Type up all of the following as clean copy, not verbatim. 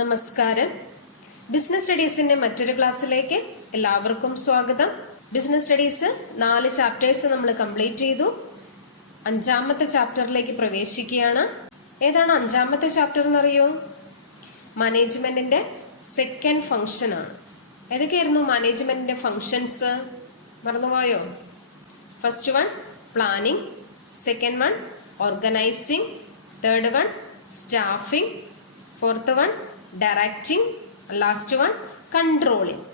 നമസ്കാരം. ബിസിനസ് സ്റ്റഡീസിന്റെ മറ്റൊരു ക്ലാസ്സിലേക്ക് എല്ലാവർക്കും സ്വാഗതം. ബിസിനസ് സ്റ്റഡീസ് 4 ചാപ്റ്റേഴ്സ് നമ്മൾ കംപ്ലീറ്റ് ചെയ്തു. 5ാമത്തെ ചാപ്റ്ററിലേക്ക് പ്രവേശിക്കുകയാണ്. ഏതാണ് 5ാമത്തെ ചാപ്റ്റർ എന്നറിയോ? മാനേജ്മെന്റിന്റെ സെക്കൻഡ് ഫംഗ്ഷൻ ആണ്. ഏതൊക്കെയായിരുന്നു മാനേജ്മെന്റിന്റെ ഫംഗ്ഷൻസ്? മറന്നുപോയോ? First one planning, second one organising, third one staffing, fourth one directing, last one controlling.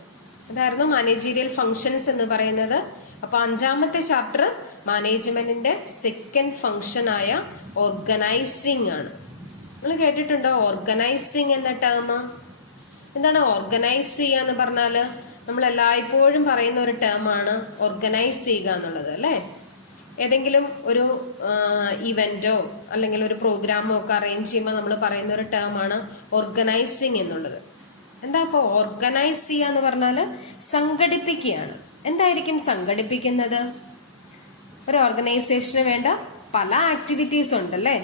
ഇതായിരുന്നു മാനേജീരിയൽ ഫങ്ഷൻസ് എന്ന് പറയുന്നത്. അപ്പൊ 5ാമത്തെ ചാപ്റ്റർ മാനേജ്മെന്റിന്റെ സെക്കൻഡ് ഫങ്ഷൻ ആയ ഓർഗനൈസിങ് ആണ്. നിങ്ങൾ കേട്ടിട്ടുണ്ടോ ഓർഗനൈസിങ് എന്ന ടേം? എന്താണ് ഓർഗനൈസ് ചെയ്യുക എന്ന് പറഞ്ഞാല്? നമ്മൾ എല്ലായ്പ്പോഴും പറയുന്ന ഒരു ടേം ആണ് ഓർഗനൈസ് ചെയ്യുക എന്നുള്ളത്, അല്ലേ? ഏതെങ്കിലും ഒരു ഇവന്റോ അല്ലെങ്കിൽ ഒരു പ്രോഗ്രാമോ ഒക്കെ അറേഞ്ച് ചെയ്യുമ്പോൾ നമ്മൾ പറയുന്ന ഒരു ടേം ആണ് ഓർഗനൈസിങ് എന്നുള്ളത്. എന്താ അപ്പോൾ ഓർഗനൈസ് ചെയ്യുക എന്ന് പറഞ്ഞാൽ സംഘടിപ്പിക്കുകയാണ്. എന്തായിരിക്കും സംഘടിപ്പിക്കുന്നത്? ഒരു ഓർഗനൈസേഷന് വേണ്ട പല ആക്ടിവിറ്റീസ് ഉണ്ടല്ലേ?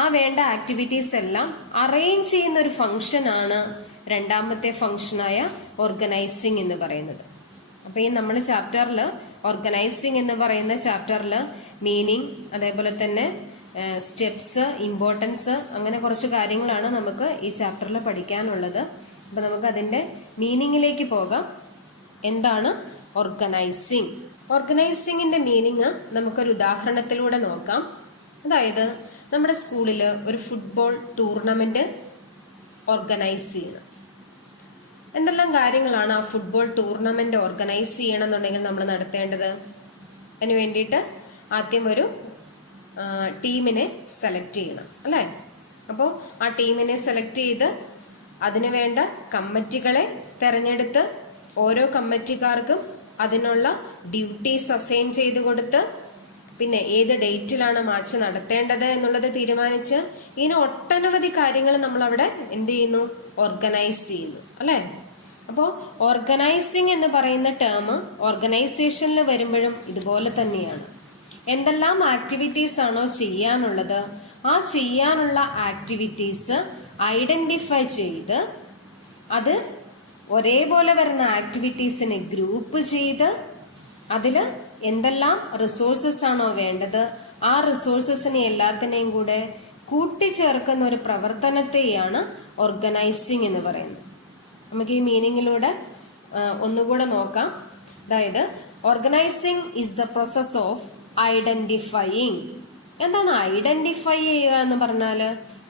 ആ വേണ്ട ആക്ടിവിറ്റീസ് എല്ലാം അറേഞ്ച് ചെയ്യുന്ന ഒരു ഫംഗ്ഷൻ ആണ് 2ാമത്തെ ഫംഗ്ഷനായ ഓർഗനൈസിങ് എന്ന് പറയുന്നത്. അപ്പൊ ഈ നമ്മൾ ചാപ്റ്ററിൽ ഓർഗനൈസിങ് എന്ന് പറയുന്ന ചാപ്റ്ററിൽ മീനിങ്, അതേപോലെ തന്നെ സ്റ്റെപ്സ്, ഇമ്പോർട്ടൻസ്, അങ്ങനെ കുറച്ച് കാര്യങ്ങളാണ് നമുക്ക് ഈ ചാപ്റ്ററിൽ പഠിക്കാനുള്ളത്. അപ്പൊ നമുക്ക് അതിന്റെ മീനിങ്ങിലേക്ക് പോകാം. എന്താണ് ഓർഗനൈസിങ്? ഓർഗനൈസിങ്ങിന്റെ മീനിങ് നമുക്കൊരു ഉദാഹരണത്തിലൂടെ നോക്കാം. അതായത് നമ്മുടെ സ്കൂളിൽ ഒരു ഫുട്ബോൾ ടൂർണമെന്റ് ഓർഗനൈസ് ചെയ്യണം. എന്തെല്ലാം കാര്യങ്ങളാണ് ആ ഫുട്ബോൾ ടൂർണമെന്റ് ഓർഗനൈസ് ചെയ്യണമെന്നുണ്ടെങ്കിൽ നമ്മൾ നടത്തേണ്ടത്? അതിന് വേണ്ടിയിട്ട് ആദ്യം ഒരു ടീമിനെ സെലക്ട് ചെയ്യണം, അല്ലേ? അപ്പോൾ ആ ടീമിനെ സെലക്ട് ചെയ്ത് അതിനു വേണ്ട കമ്മിറ്റികളെ തെരഞ്ഞെടുത്ത് ഓരോ കമ്മിറ്റിക്കാർക്കും അതിനുള്ള ഡ്യൂട്ടീസ് അസൈൻ ചെയ്ത് കൊടുത്ത് പിന്നെ ഏത് ഡേറ്റിലാണ് മാച്ച് നടത്തേണ്ടത് എന്നുള്ളത് തീരുമാനിച്ച് ഇങ്ങനെ ഒട്ടനവധി കാര്യങ്ങൾ നമ്മൾ അവിടെ എന്ത് ചെയ്യുന്നു? ഓർഗനൈസ് ചെയ്യുന്നു, അല്ലേ? അപ്പോൾ ഓർഗനൈസിങ് എന്ന് പറയുന്ന ടേം ഓർഗനൈസേഷനിൽ വരുമ്പോഴും ഇതുപോലെ തന്നെയാണ്. എന്തെല്ലാം ആക്ടിവിറ്റീസ് ആണോ ചെയ്യാനുള്ളത്, ആ ചെയ്യാനുള്ള ആക്ടിവിറ്റീസ് ഐഡന്റിഫൈ ചെയ്ത് അത് ഒരേപോലെ വരുന്ന ആക്ടിവിറ്റീസിനെ ഗ്രൂപ്പ് ചെയ്ത് അതിൽ എന്തെല്ലാം റിസോഴ്സസ് ആണോ വേണ്ടത് ആ റിസോഴ്സസിനെ എല്ലാത്തിനെയും കൂടെ കൂട്ടിച്ചേർക്കുന്ന ഒരു പ്രവർത്തനത്തെയാണ് ഓർഗനൈസിങ് എന്ന് പറയുന്നത്. നമുക്ക് ഈ മീനിങ്ങിലൂടെ ഒന്നുകൂടെ നോക്കാം. അതായത് organising is the process of identifying. എന്താണ് ഐഡന്റിഫൈ ചെയ്യുക എന്ന് പറഞ്ഞാൽ?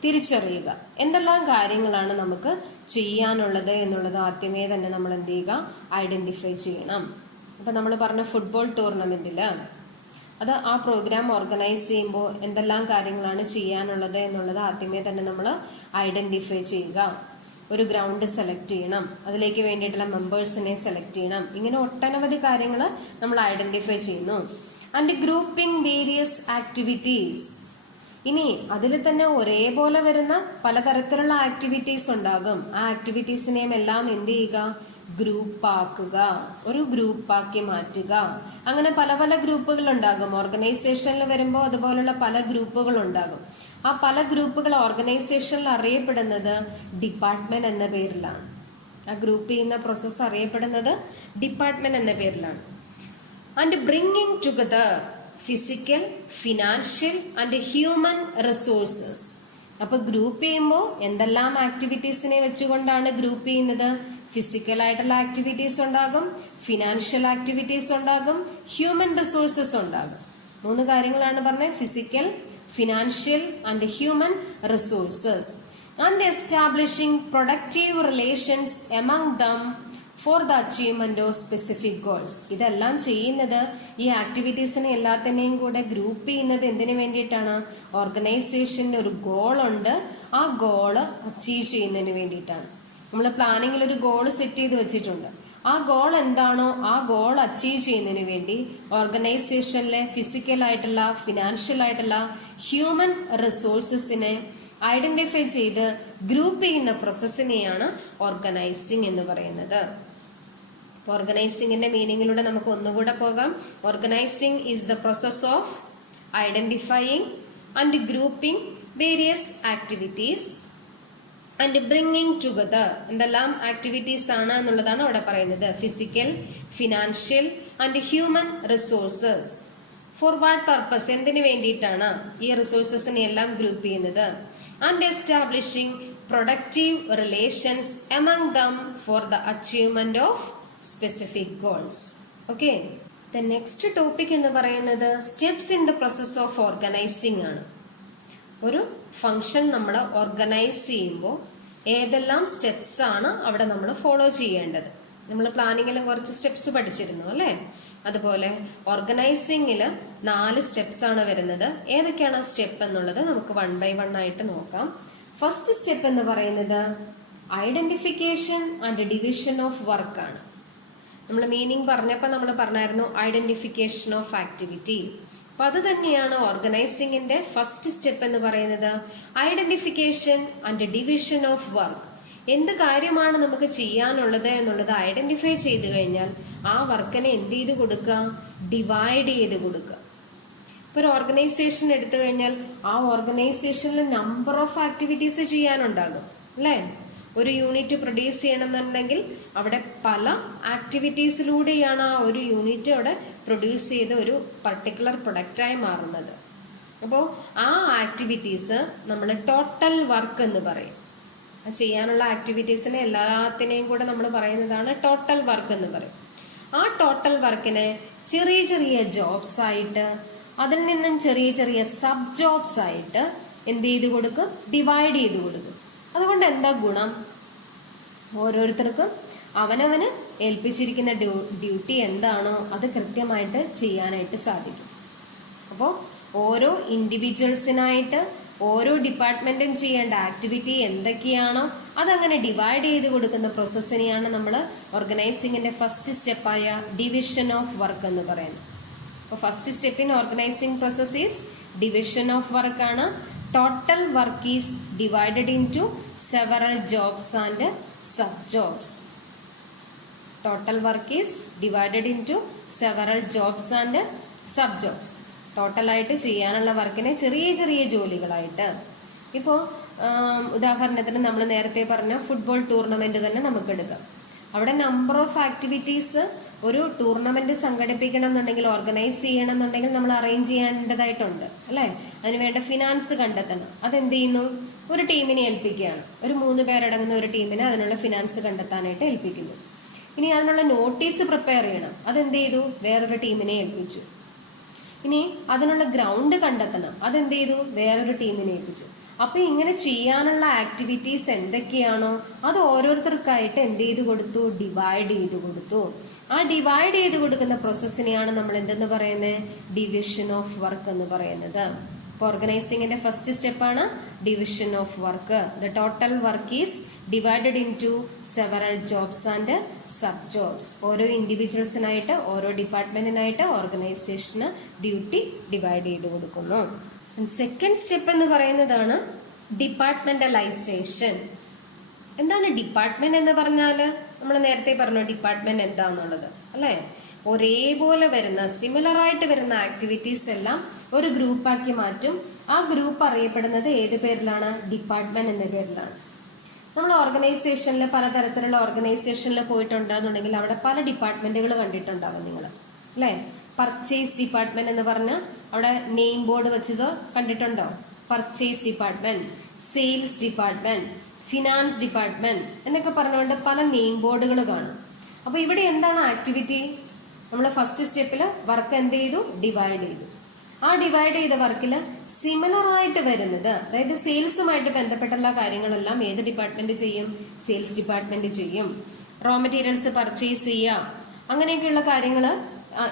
തിരിച്ചറിയുക. എന്തെല്ലാം കാര്യങ്ങളാണ് നമുക്ക് ചെയ്യാനുള്ളത് എന്നുള്ളത് ആദ്യമേ തന്നെ നമ്മൾ എന്ത് ചെയ്യുക? ഐഡന്റിഫൈ ചെയ്യണം. ഇപ്പൊ നമ്മൾ പറഞ്ഞ ഫുട്ബോൾ ടൂർണമെന്റില് അത് ആ പ്രോഗ്രാം ഓർഗനൈസ് ചെയ്യുമ്പോൾ എന്തെല്ലാം കാര്യങ്ങളാണ് ചെയ്യാനുള്ളത് എന്നുള്ളത് ആദ്യമേ തന്നെ നമ്മൾ ഐഡന്റിഫൈ ചെയ്യുക. ഒരു ഗ്രൗണ്ട് സെലക്ട് ചെയ്യണം, അതിലേക്ക് വേണ്ടിയിട്ടുള്ള മെമ്പേഴ്സിനെ സെലക്ട് ചെയ്യണം. ഇങ്ങനെ ഒട്ടനവധി കാര്യങ്ങൾ നമ്മൾ ഐഡന്റിഫൈ ചെയ്യുന്നു. And grouping various activities. ഇനി അതിൽ തന്നെ ഒരേപോലെ വരുന്ന പലതരത്തിലുള്ള ആക്ടിവിറ്റീസ് ഉണ്ടാകും. ആ ആക്ടിവിറ്റീസിനെയും എല്ലാം എന്ത് ചെയ്യുക? ഗ്രൂപ്പാക്കുക, ഒരു ഗ്രൂപ്പാക്കി മാറ്റുക. അങ്ങനെ പല പല ഗ്രൂപ്പുകൾ ഉണ്ടാകും. ഓർഗനൈസേഷനിൽ വരുമ്പോൾ അതുപോലുള്ള പല ഗ്രൂപ്പുകൾ ഉണ്ടാകും. ആ പല ഗ്രൂപ്പുകൾ ഓർഗനൈസേഷനിൽ അറിയപ്പെടുന്നത് ഡിപ്പാർട്ട്മെന്റ് എന്ന പേരിലാണ്. ആ ഗ്രൂപ്പ് ചെയ്യുന്ന പ്രോസസ്സ് അറിയപ്പെടുന്നത് ഡിപ്പാർട്ട്മെന്റ് എന്ന പേരിലാണ്. And bringing together physical, financial and human resources. അപ്പൊ ഗ്രൂപ്പ് ചെയ്യുമ്പോൾ എന്തെല്ലാം ആക്ടിവിറ്റീസിനെ വെച്ചുകൊണ്ടാണ് ഗ്രൂപ്പ് ചെയ്യുന്നത്? ഫിസിക്കൽ ആയിട്ടുള്ള ആക്ടിവിറ്റീസ് ഉണ്ടാകും, ഫിനാൻഷ്യൽ ആക്ടിവിറ്റീസ് ഉണ്ടാകും, ഹ്യൂമൻ റിസോഴ്സസ് ഉണ്ടാകും. 3 കാര്യങ്ങളാണ് പറഞ്ഞത്: physical, financial and human resources. And establishing productive relations among them for the achievement of specific goals. ഇതെല്ലാം ചെയ്യുന്നത്, ഈ ആക്ടിവിറ്റീസിനെ എല്ലാത്തിനെയും കൂടെ ഗ്രൂപ്പ് ചെയ്യുന്നത് എന്തിനു വേണ്ടിയിട്ടാണ്? ഓർഗനൈസേഷന് ഒരു ഗോൾ ഉണ്ട്, ആ ഗോള് അച്ചീവ് ചെയ്യുന്നതിന് വേണ്ടിയിട്ടാണ്. നമ്മൾ പ്ലാനിങ്ങിൽ ഒരു ഗോൾ സെറ്റ് ചെയ്ത് വെച്ചിട്ടുണ്ട്. ആ ഗോൾ എന്താണോ ആ ഗോൾ അച്ചീവ് ചെയ്യുന്നതിന് വേണ്ടി ഓർഗനൈസേഷനിലെ ഫിസിക്കൽ ആയിട്ടുള്ള, ഫിനാൻഷ്യൽ ആയിട്ടുള്ള, ഹ്യൂമൻ റിസോഴ്സസിനെ ഐഡന്റിഫൈ ചെയ്ത് ഗ്രൂപ്പ് ചെയ്യുന്ന പ്രോസസ്സിനെയാണ് ഓർഗനൈസിങ് എന്ന് പറയുന്നത്. ഓർഗനൈസിങ്ങിന്റെ മീനിങ്ങിലൂടെ നമുക്ക് ഒന്നുകൂടെ പോകാം. Organizing is the process of identifying and grouping various activities and bringing together എന്തെല്ലാം ആക്ടിവിറ്റീസ് ആണ് എന്നുള്ളതാണ് അവിടെ പറയുന്നത്. Physical, financial and human resources. For what purpose, എന്തിനു വേണ്ടിയിട്ടാണ് ഈ റിസോഴ്സസിനെ എല്ലാം ഗ്രൂപ്പ് ചെയ്യുന്നത്? And establishing productive relations among them for the achievement of specific goals. Okay, the next topic എന്ന് പറയുന്നത് steps in the process of organizing ആണ്. ഒരു ഫംഗ്ഷൻ നമ്മൾ ഓർഗനൈസ് ചെയ്യുമ്പോൾ ഏതെല്ലാം സ്റ്റെപ്സ് ആണ് അവിടെ നമ്മൾ ഫോളോ ചെയ്യേണ്ടത്? നമ്മൾ പ്ലാനിങ്ങിലും കുറച്ച് സ്റ്റെപ്സ് പഠിച്ചിരുന്നു അല്ലേ? അതുപോലെ ഓർഗനൈസിങ്ങിൽ 4 സ്റ്റെപ്സ് ആണ് വരുന്നത്. ഏതൊക്കെയാണ് ആ സ്റ്റെപ്പ് എന്നുള്ളത് നമുക്ക് 1 by 1 ആയിട്ട് നോക്കാം. ഫസ്റ്റ് സ്റ്റെപ്പ് എന്ന് പറയുന്നത് identification and division of work ആണ്. നമ്മൾ മീനിങ് പറഞ്ഞപ്പോൾ നമ്മൾ പറഞ്ഞായിരുന്നു ഐഡന്റിഫിക്കേഷൻ ഓഫ് ആക്ടിവിറ്റി. അപ്പൊ അത് തന്നെയാണ് ഓർഗനൈസിങ്ങിന്റെ ഫസ്റ്റ് സ്റ്റെപ്പ് എന്ന് പറയുന്നത്. Identification and division of work. എന്ത് കാര്യമാണ് നമുക്ക് ചെയ്യാനുള്ളത് എന്നുള്ളത് ഐഡന്റിഫൈ ചെയ്ത് കഴിഞ്ഞാൽ ആ വർക്കിനെ എന്ത് ചെയ്ത് കൊടുക്കുക? ഡിവൈഡ് ചെയ്ത് കൊടുക്കുക. ഇപ്പൊ ഒരു ഓർഗനൈസേഷൻ എടുത്തു കഴിഞ്ഞാൽ ആ ഓർഗനൈസേഷനിൽ നമ്പർ ഓഫ് ആക്ടിവിറ്റീസ് ചെയ്യാനുണ്ടാകും അല്ലേ? ഒരു യൂണിറ്റ് പ്രൊഡ്യൂസ് ചെയ്യണമെന്നുണ്ടെങ്കിൽ അവിടെ പല ആക്ടിവിറ്റീസിലൂടെയാണ് ആ ഒരു യൂണിറ്റ് അവിടെ പ്രൊഡ്യൂസ് ചെയ്ത് ഒരു പർട്ടിക്കുലർ പ്രൊഡക്റ്റായി മാറുന്നത്. അപ്പോൾ ആ ആക്ടിവിറ്റീസ് നമ്മൾ ടോട്ടൽ വർക്ക് എന്ന് പറയും. ചെയ്യാനുള്ള ആക്ടിവിറ്റീസിനെ എല്ലാത്തിനെയും കൂടെ നമ്മൾ പറയുന്നതാണ് ടോട്ടൽ വർക്ക് എന്ന് പറയും. ആ ടോട്ടൽ വർക്കിനെ ചെറിയ ചെറിയ ജോബ്സ് ആയിട്ട്, അതിൽ നിന്നും ചെറിയ ചെറിയ സബ് ജോബ്സ് ആയിട്ട് എന്ത് ചെയ്ത് കൊടുക്കും? ഡിവൈഡ് ചെയ്ത് കൊടുക്കും. അതുകൊണ്ട് എന്താ ഗുണം? ഓരോരുത്തർക്കും അവനവന് ഏൽപ്പിച്ചിരിക്കുന്ന ഡ്യൂട്ടി എന്താണോ അത് കൃത്യമായിട്ട് ചെയ്യാനായിട്ട് സാധിക്കും. അപ്പോൾ ഓരോ ഇൻഡിവിജ്വൽസിനായിട്ട് ഓരോ ഡിപ്പാർട്ട്മെന്റും ചെയ്യേണ്ട ആക്ടിവിറ്റി എന്തൊക്കെയാണോ അതങ്ങനെ ഡിവൈഡ് ചെയ്ത് കൊടുക്കുന്ന പ്രോസസ്സിനെയാണ് നമ്മൾ ഓർഗനൈസിങ്ങിന്റെ ഫസ്റ്റ് സ്റ്റെപ്പായ ഡിവിഷൻ ഓഫ് വർക്ക് എന്ന് പറയുന്നത്. അപ്പോൾ first step in organising process is division of work ആണ്. Total work is divided into several jobs and sub jobs. Total work is divided into several jobs and sub jobs. ടോട്ടലായിട്ട് ചെയ്യാനുള്ള വർക്കിനെ ചെറിയ ചെറിയ ജോലികളായിട്ട്. ഇപ്പോൾ ഉദാഹരണത്തിന് നമ്മൾ നേരത്തെ പറഞ്ഞ ഫുട്ബോൾ ടൂർണമെന്റ് തന്നെ നമുക്ക് എടുക്കാം. അവിടെ നമ്പർ ഓഫ് ആക്ടിവിറ്റീസ് ഒരു ടൂർണമെന്റ് സംഘടിപ്പിക്കണം എന്നുണ്ടെങ്കിൽ, ഓർഗനൈസ് ചെയ്യണം എന്നുണ്ടെങ്കിൽ നമ്മൾ അറേഞ്ച് ചെയ്യേണ്ടതായിട്ടുണ്ട് അല്ലേ? അതിനുവേണ്ട ഫിനാൻസ് കണ്ടെത്തണം. അതെന്ത് ചെയ്യുന്നു? ഒരു ടീമിനെ ഏൽപ്പിക്കുകയാണ്. ഒരു 3 പേരടങ്ങുന്ന ഒരു ടീമിനെ അതിനുള്ള ഫിനാൻസ് കണ്ടെത്താനായിട്ട് ഏൽപ്പിക്കുന്നു. ഇനി അതിനുള്ള നോട്ടീസ് പ്രിപ്പയർ ചെയ്യണം. അതെന്ത് ചെയ്തു? വേറൊരു ടീമിനെ ഏൽപ്പിച്ചു. ഇനി അതിനുള്ള ഗ്രൗണ്ട് കണ്ടെത്തണം. അതെന്ത് ചെയ്തു? വേറൊരു ടീമിനെ ഏൽപ്പിച്ചു. അപ്പൊ ഇങ്ങനെ ചെയ്യാനുള്ള ആക്ടിവിറ്റീസ് എന്തൊക്കെയാണോ അത് ഓരോരുത്തർക്കായിട്ട് എന്ത് ചെയ്ത് കൊടുത്തു? ഡിവൈഡ് ചെയ്ത് കൊടുത്തു. ആ ഡിവൈഡ് ചെയ്ത് കൊടുക്കുന്ന പ്രോസസ്സിനെയാണ് നമ്മൾ എന്തെന്ന് പറയുന്നത്? ഡിവിഷൻ ഓഫ് വർക്ക് എന്ന് പറയുന്നത്. ഓർഗനൈസിങ്ങിന്റെ ഫസ്റ്റ് സ്റ്റെപ്പാണ് division of work. The total work is divided into several jobs and sub jobs. ഓരോ ഇൻഡിവിജ്വൽസിനായിട്ട്, ഓരോ ഡിപ്പാർട്ട്മെന്റിനായിട്ട് ഓർഗനൈസേഷന് ഡ്യൂട്ടി ഡിവൈഡ് ചെയ്ത് കൊടുക്കുന്നു. സെക്കൻഡ് സ്റ്റെപ്പ് എന്ന് പറയുന്നതാണ് ഡിപ്പാർട്ട്മെന്റലൈസേഷൻ. എന്താണ് ഡിപ്പാർട്ട്മെന്റ് എന്ന് പറഞ്ഞാല്? നമ്മൾ നേരത്തെ പറഞ്ഞു ഡിപ്പാർട്ട്മെന്റ് എന്താന്നുള്ളത് അല്ലേ? ഒരേപോലെ വരുന്ന, സിമിലർ ആയിട്ട് വരുന്ന ആക്ടിവിറ്റീസ് എല്ലാം ഒരു ഗ്രൂപ്പാക്കി മാറ്റും. ആ ഗ്രൂപ്പ് അറിയപ്പെടുന്നത് ഏത് പേരിലാണ്? ഡിപ്പാർട്ട്മെന്റ് എന്ന പേരിലാണ്. നമ്മൾ ഓർഗനൈസേഷനിൽ, പലതരത്തിലുള്ള ഓർഗനൈസേഷനിൽ പോയിട്ടുണ്ടെന്നുണ്ടെങ്കിൽ അവിടെ പല ഡിപ്പാർട്ട്മെന്റുകൾ കണ്ടിട്ടുണ്ടാകും നിങ്ങൾ അല്ലേ? പർച്ചേസ് ഡിപ്പാർട്ട്മെന്റ് എന്ന് പറഞ്ഞ് അവിടെ നെയിം ബോർഡ് വെച്ചത് കണ്ടിട്ടുണ്ടോ? Purchase department, sales department, finance department എന്നൊക്കെ പറഞ്ഞുകൊണ്ട് പല നെയിം ബോർഡുകൾ കാണും. അപ്പൊ ഇവിടെ എന്താണ് ആക്ടിവിറ്റി? നമ്മൾ ഫസ്റ്റ് സ്റ്റെപ്പിൽ വർക്ക് എന്ത് ചെയ്തു? ഡിവൈഡ് ചെയ്തു. ആ ഡിവൈഡ് ചെയ്ത വർക്കിൽ സിമിലർ ആയിട്ട് വരുന്നത്, അതായത് സെയിൽസുമായിട്ട് ബന്ധപ്പെട്ടുള്ള കാര്യങ്ങളെല്ലാം ഏത് ഡിപ്പാർട്ട്മെന്റ് ചെയ്യും? സെയിൽസ് ഡിപ്പാർട്ട്മെന്റ് ചെയ്യും. റോ മെറ്റീരിയൽസ് പർച്ചേസ് ചെയ്യുക, അങ്ങനെയൊക്കെയുള്ള കാര്യങ്ങൾ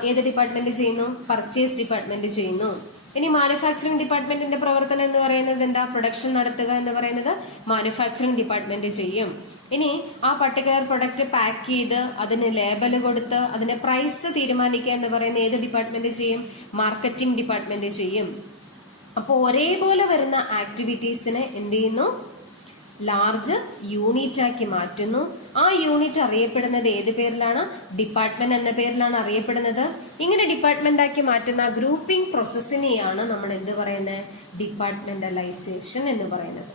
ഏത് ഡിപ്പാർട്ട്മെന്റ് ചെയ്യുന്നു? പർച്ചേസ് ഡിപ്പാർട്ട്മെന്റ് ചെയ്യുന്നു. ഇനി മാനുഫാക്ചറിംഗ് ഡിപ്പാർട്ട്മെന്റിന്റെ പ്രവർത്തനം എന്ന് പറയുന്നത് എന്താ? പ്രൊഡക്ഷൻ നടത്തുക എന്ന് പറയുന്നത് മാനുഫാക്ചറിംഗ് ഡിപ്പാർട്ട്മെന്റ് ചെയ്യും. ഇനി ആ പർട്ടിക്കുലർ പ്രൊഡക്റ്റ് പാക്ക് ചെയ്ത് അതിന് ലേബൽ കൊടുത്ത് അതിന്റെ പ്രൈസ് തീരുമാനിക്കുക എന്ന് പറയുന്ന ഏത് ഡിപ്പാർട്ട്മെന്റ് ചെയ്യും? മാർക്കറ്റിംഗ് ഡിപ്പാർട്ട്മെന്റ് ചെയ്യും. അപ്പോൾ ഒരേപോലെ വരുന്ന ആക്ടിവിറ്റീസിനെ എന്ത് ചെയ്യുന്നു? ലാർജ് യൂണിറ്റ് ആക്കി മാറ്റുന്നു. ആ യൂണിറ്റ് അറിയപ്പെടുന്നത് ഏത് പേരിലാണ്? ഡിപ്പാർട്ട്മെന്റ് എന്ന പേരിലാണ് അറിയപ്പെടുന്നത്. ഇങ്ങനെ ഡിപ്പാർട്ട്മെന്റ് ആക്കി മാറ്റുന്ന ഗ്രൂപ്പിംഗ് പ്രോസസ്സിനെയാണ് നമ്മൾ എന്ത് പറയുന്നത്? ഡിപ്പാർട്ട്മെന്റലൈസേഷൻ എന്ന് പറയുന്നത്.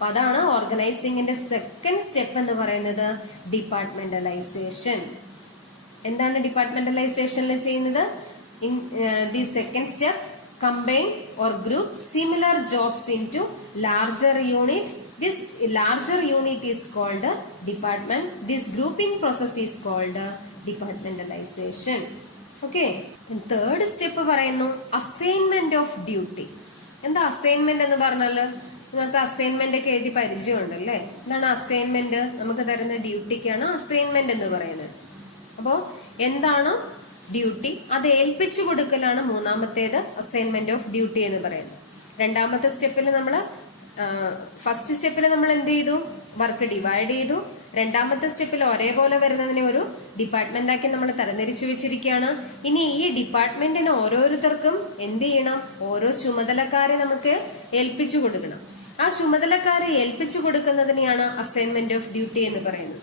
അപ്പൊ അതാണ് ഓർഗനൈസിംഗിന്റെ സെക്കൻഡ് സ്റ്റെപ്പ് എന്ന് പറയുന്നത്, ഡിപ്പാർട്ട്മെന്റലൈസേഷൻ. എന്താണ് ഡിപ്പാർട്ട്മെന്റലൈസേഷനിൽ ചെയ്യുന്നത്? In the second step, combine or group similar jobs into larger unit. This larger unit is called department. This grouping process is called departmentalization. Okay. Third step പറയുന്നു assignment of duty. എന്താ assignment എന്ന് പറഞ്ഞാല് നിങ്ങൾക്ക് assignment ഒക്കെ എഴുതി പരിചയമുണ്ടല്ലേ? എന്താണ് assignment? നമുക്ക് തരുന്ന ഡ്യൂട്ടിക്കാണ് അസൈൻമെന്റ് എന്ന് പറയുന്നത്. അപ്പോ എന്താണ് ഡ്യൂട്ടി? അത് ഏൽപ്പിച്ചു കൊടുക്കലാണ് മൂന്നാമത്തേത് അസൈൻമെന്റ് ഓഫ് ഡ്യൂട്ടി എന്ന് പറയുന്നത്. രണ്ടാമത്തെ സ്റ്റെപ്പിൽ നമ്മൾ ഫസ്റ്റ് സ്റ്റെപ്പിൽ നമ്മൾ എന്ത് ചെയ്തു? വർക്ക് ഡിവൈഡ് ചെയ്തു. രണ്ടാമത്തെ സ്റ്റെപ്പിൽ ഒരേപോലെ വരുന്നതിനെ ഒരു ഡിപ്പാർട്ട്മെന്റ് ആക്കി നമ്മൾ തരംതിരിച്ചു വെച്ചിരിക്കുകയാണ്. ഇനി ഈ ഡിപ്പാർട്ട്മെന്റിന് ഓരോരുത്തർക്കും എന്ത് ചെയ്യണം? ഓരോ ചുമതലക്കാരെ നമുക്ക് ഏൽപ്പിച്ചു കൊടുക്കണം. ആ ചുമതലക്കാരെ ഏൽപ്പിച്ചു കൊടുക്കുന്നതിനെയാണ് അസൈൻമെന്റ് ഓഫ് ഡ്യൂട്ടി എന്ന് പറയുന്നത്.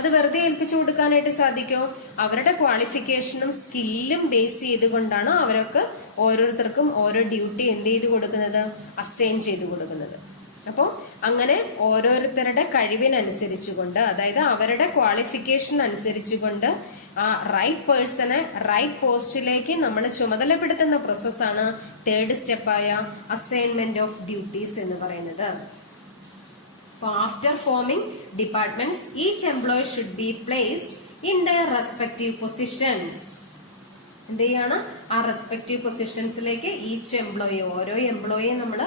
അത് വെറുതെ ഏൽപ്പിച്ചു കൊടുക്കാനായിട്ട് സാധിക്കോ? അവരുടെ ക്വാളിഫിക്കേഷനും സ്കില്ലും ബേസ് ചെയ്തുകൊണ്ടാണ് അവർക്ക് ഓരോരുത്തർക്കും ഓരോ ഡ്യൂട്ടി എന്ത് ചെയ്ത് കൊടുക്കുന്നത്? അസൈൻ ചെയ്ത് കൊടുക്കുന്നത്. അപ്പോൾ അങ്ങനെ ഓരോരുത്തരുടെ കഴിവിനനുസരിച്ചുകൊണ്ട്, അതായത് അവരുടെ ക്വാളിഫിക്കേഷൻ അനുസരിച്ചുകൊണ്ട് ആ റൈറ്റ് പേഴ്സണെ റൈറ്റ് പോസ്റ്റിലേക്ക് നമ്മൾ ചുമതലപ്പെടുത്തുന്ന പ്രോസസ്സാണ് തേർഡ് സ്റ്റെപ്പായ അസൈൻമെന്റ് ഓഫ് ഡ്യൂട്ടീസ് എന്ന് പറയുന്നത്. After forming departments, each employee should be placed in their respective positions. എന്ത് ചെയ്യാണ്? ആ റെസ്പെക്റ്റീവ് പൊസിഷൻസിലേക്ക് ഈച്ച് എംപ്ലോയി, ഓരോ എംപ്ലോയിയെ നമ്മൾ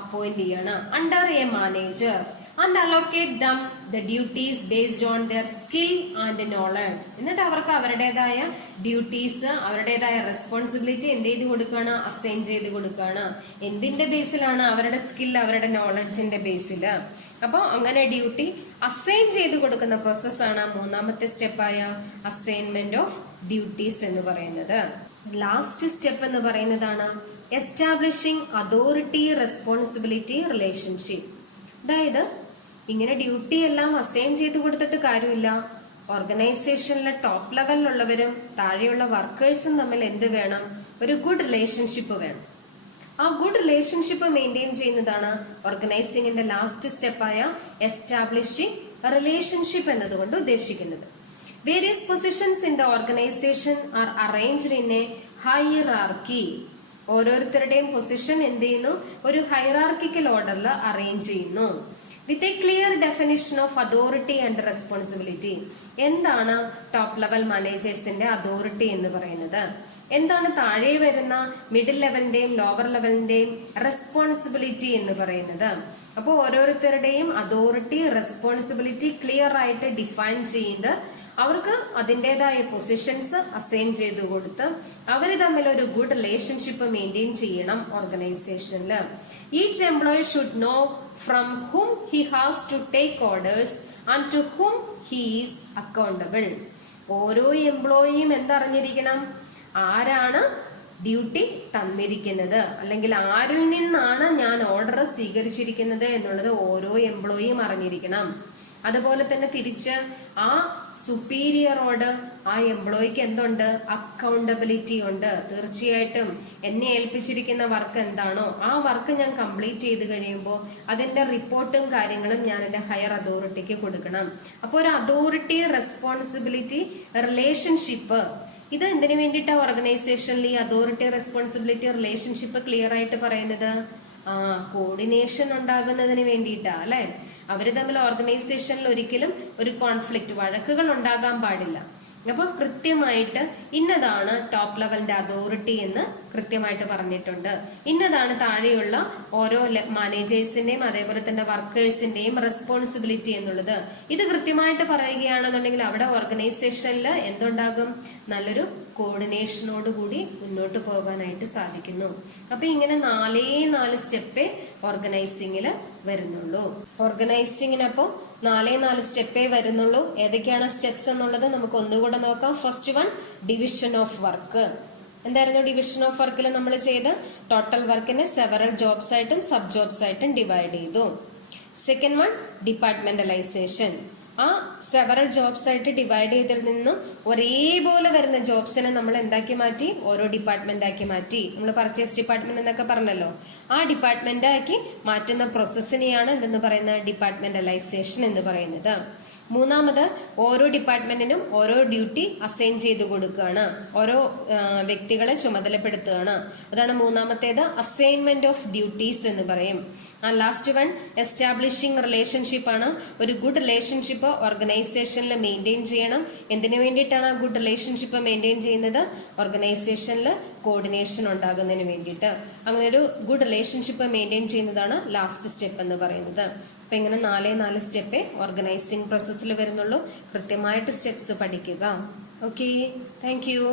അപ്പോയിന്റ് ചെയ്യാണ് under A manager and allocate them the duties based on their skill and knowledge. എന്നിട്ട് അവർക്ക് അവരുടേതായ ഡ്യൂട്ടീസ്, അവരുടേതായ റെസ്പോൺസിബിലിറ്റി എന്ത് ചെയ്ത് കൊടുക്കുകയാണ്? അസൈൻ ചെയ്ത് കൊടുക്കുകയാണ്. എന്തിന്റെ ബേസിലാണ്? അവരുടെ സ്കിൽ, അവരുടെ നോളജിന്റെ ബേസിൽ. അപ്പോൾ അങ്ങനെ ഡ്യൂട്ടി അസൈൻ ചെയ്ത് കൊടുക്കുന്ന പ്രോസസ്സാണ് മൂന്നാമത്തെ സ്റ്റെപ്പായ അസൈൻമെന്റ് ഓഫ് ഡ്യൂട്ടീസ് എന്ന് പറയുന്നത്. ലാസ്റ്റ് സ്റ്റെപ്പ് എന്ന് പറയുന്നതാണ് എസ്റ്റാബ്ലിഷിംഗ് അതോറിറ്റി റെസ്പോൺസിബിലിറ്റി റിലേഷൻഷിപ്പ്. അതായത് ഇങ്ങനെ ഡ്യൂട്ടി എല്ലാം അസൈൻ ചെയ്ത് കൊടുത്തിട്ട് കാര്യമില്ല. ഓർഗനൈസേഷനിലെ ടോപ്പ് ലെവലിലുള്ളവരും താഴെയുള്ള വർക്കേഴ്സും തമ്മിൽ എന്ത് വേണം? ഒരു ഗുഡ് റിലേഷൻഷിപ്പ് വേണം. ആ ഗുഡ് റിലേഷൻഷിപ്പ് മെയിൻറ്റെയിൻ ചെയ്യുന്നതാണ് ഓർഗനൈസിംഗിന്റെ ലാസ്റ്റ് സ്റ്റെപ്പായ എസ്റ്റാബ്ലിഷിംഗ് റിലേഷൻഷിപ്പ് എന്നതുകൊണ്ട് ഉദ്ദേശിക്കുന്നത്. Various positions in the organisation R arranged in A hierarchy. ഓരോരുത്തരുടെയും പൊസിഷൻ എന്ത് ചെയ്യുന്നു? ഒരു ഹൈറാർക്കിക്കൽ ഓർഡറിൽ അറേഞ്ച് ചെയ്യുന്നു. With a clear definition of authority and responsibility. എന്താണ് ടോപ്പ് ലെവൽ മാനേജേഴ്സിന്റെ അതോറിറ്റി എന്ന് പറയുന്നത്? എന്താണ് താഴെ വരുന്ന മിഡിൽ ലെവലിന്റെയും ലോവർ ലെവലിന്റെയും റെസ്പോൺസിബിലിറ്റി എന്ന് പറയുന്നത്? അപ്പോൾ ഓരോരുത്തരുടെയും അതോറിറ്റി, റെസ്പോൺസിബിലിറ്റി ക്ലിയർ ആയിട്ട് ഡിഫൈൻ ചെയ്ത് അവർക്ക് അതിൻ്റെതായ പൊസിഷൻസ് അസൈൻ ചെയ്ത് കൊടുത്ത് അവർ തമ്മിൽ ഒരു ഗുഡ് റിലേഷൻഷിപ്പ് മെയിൻറ്റെയിൻ ചെയ്യണം ഓർഗനൈസേഷനിൽ. Each employee should know from whom he has to take orders and to whom he is accountable. ഓരോ എംപ്ലോയിയും എന്തറിഞ്ഞിരിക്കണം? ആരാണ് ഡ്യൂട്ടി തന്നിരിക്കുന്നത്, അല്ലെങ്കിൽ ആരിൽ നിന്നാണ് ഞാൻ ഓർഡർ സ്വീകരിച്ചിരിക്കുന്നത് എന്നുള്ളത് ഓരോ എംപ്ലോയിയും അറിഞ്ഞിരിക്കണം. അതുപോലെ തന്നെ തിരിച്ച് ആ സുപ്പീരിയറോട് ആ എംപ്ലോയിക്ക് എന്തുണ്ട്? അക്കൗണ്ടബിലിറ്റി ഉണ്ട്. തീർച്ചയായിട്ടും എന്നെ ഏൽപ്പിച്ചിരിക്കുന്ന വർക്ക് എന്താണോ ആ വർക്ക് ഞാൻ കംപ്ലീറ്റ് ചെയ്ത് കഴിയുമ്പോൾ അതിന്റെ റിപ്പോർട്ടും കാര്യങ്ങളും ഞാൻ എന്റെ ഹയർ അതോറിറ്റിക്ക് കൊടുക്കണം. അപ്പോൾ ഒരു അതോറിറ്റി റെസ്പോൺസിബിലിറ്റി റിലേഷൻഷിപ്പ്, ഇത് എന്തിനു വേണ്ടിയിട്ടാണ് ഓർഗനൈസേഷനിൽ ഈ അതോറിറ്റി റെസ്പോൺസിബിലിറ്റി റിലേഷൻഷിപ്പ് ക്ലിയർ ആയിട്ട് പറയുന്നത്? കോർഡിനേഷൻ ഉണ്ടാകുന്നതിന് വേണ്ടിയിട്ടാ അല്ലെ? അവര് തമ്മിൽ ഓർഗനൈസേഷനിൽ ഒരിക്കലും ഒരു കോൺഫ്ലിക്റ്റ്, വഴക്കുകൾ ഉണ്ടാകാൻ പാടില്ല. അപ്പോൾ കൃത്യമായിട്ട് ഇന്നതാണ് ടോപ്പ് ലെവലിന്റെ അതോറിറ്റി എന്ന് കൃത്യമായിട്ട് പറഞ്ഞിട്ടുണ്ട്. ഇന്നതാണ് താഴെയുള്ള ഓരോ മാനേജേഴ്സിന്റെയും അതേപോലെ തന്നെ വർക്കേഴ്സിന്റെയും റെസ്പോൺസിബിലിറ്റി എന്നുള്ളത്. ഇത് കൃത്യമായിട്ട് പറയുകയാണെന്നുണ്ടെങ്കിൽ അവിടെ ഓർഗനൈസേഷനിൽ എന്തുണ്ടാകും? നല്ലൊരു കോർഡിനേഷനോട് കൂടി മുന്നോട്ട് പോകാനായിട്ട് സാധിക്കുന്നു. അപ്പൊ ഇങ്ങനെ 4 സ്റ്റെപ്പേ ഓർഗനൈസിങ്ങിൽ വരുന്നുള്ളൂ. ഓർഗനൈസിങ്ങിനപ്പം 4 സ്റ്റെപ്പേ വരുന്നുള്ളൂ. ഏതൊക്കെയാണ് സ്റ്റെപ്സ് എന്നുള്ളത് നമുക്ക് ഒന്നുകൂടെ നോക്കാം. First one, division of work. എന്തായിരുന്നു ഡിവിഷൻ ഓഫ് വർക്കിൽ നമ്മൾ ചെയ്ത്? ടോട്ടൽ വർക്കിനെ സെവറൽ ജോബ്സ് ആയിട്ടും സബ് ജോബ്സ് ആയിട്ടും ഡിവൈഡ് ചെയ്തു. Second one, departmentalisation. ആ സെവറൽ ജോബ്സ് ആയിട്ട് ഡിവൈഡ് ചെയ്തതിൽ നിന്നും ഒരേപോലെ വരുന്ന ജോബ്സിനെ നമ്മൾ എന്താക്കി മാറ്റി? ഓരോ ഡിപ്പാർട്ട്മെന്റ് ആക്കി മാറ്റി. നമ്മൾ പർച്ചേസ് ഡിപ്പാർട്ട്മെന്റ് എന്നൊക്കെ പറഞ്ഞല്ലോ, ആ ഡിപ്പാർട്ട്മെന്റ് ആക്കി മാറ്റുന്ന പ്രോസസ്സിനെയാണ് എന്തെന്ന് പറയുന്നത്? ഡിപ്പാർട്ട്മെന്റലൈസേഷൻ എന്ന് പറയുന്നത്. മൂന്നാമത്, ഓരോ ഡിപ്പാർട്ട്മെന്റിനും ഓരോ ഡ്യൂട്ടി അസൈൻ ചെയ്ത് കൊടുക്കുകയാണ്, ഓരോ വ്യക്തികളെ ചുമതലപ്പെടുത്തുകയാണ്. അതാണ് മൂന്നാമത്തേത്, അസൈൻമെന്റ് ഓഫ് ഡ്യൂട്ടീസ് എന്ന് പറയും. ലാസ്റ്റ് വൺ, എസ്റ്റാബ്ലിഷിംഗ് റിലേഷൻഷിപ്പ് ആണ്. ഒരു ഗുഡ് റിലേഷൻഷിപ്പ് ഓർഗനൈസേഷനിൽ മെയിൻറ്റെയിൻ ചെയ്യണം. എന്തിനു വേണ്ടിയിട്ടാണ് ആ ഗുഡ് റിലേഷൻഷിപ്പ് മെയിൻറ്റെയിൻ ചെയ്യുന്നത്? ഓർഗനൈസേഷനിൽ കോർഡിനേഷൻ ഉണ്ടാകുന്നതിന് വേണ്ടിയിട്ട്. അങ്ങനെ ഒരു ഗുഡ് റിലേഷൻഷിപ്പ് മെയിൻറ്റെയിൻ ചെയ്യുന്നതാണ് ലാസ്റ്റ് സ്റ്റെപ്പ് എന്ന് പറയുന്നത്. അപ്പൊ ഇങ്ങനെ 4 സ്റ്റെപ്പേ ഓർഗനൈസിങ് പ്രോസസ്സിൽ വരുന്നുള്ളൂ. കൃത്യമായിട്ട് സ്റ്റെപ്സ് പഠിക്കുക. Okay, thank you.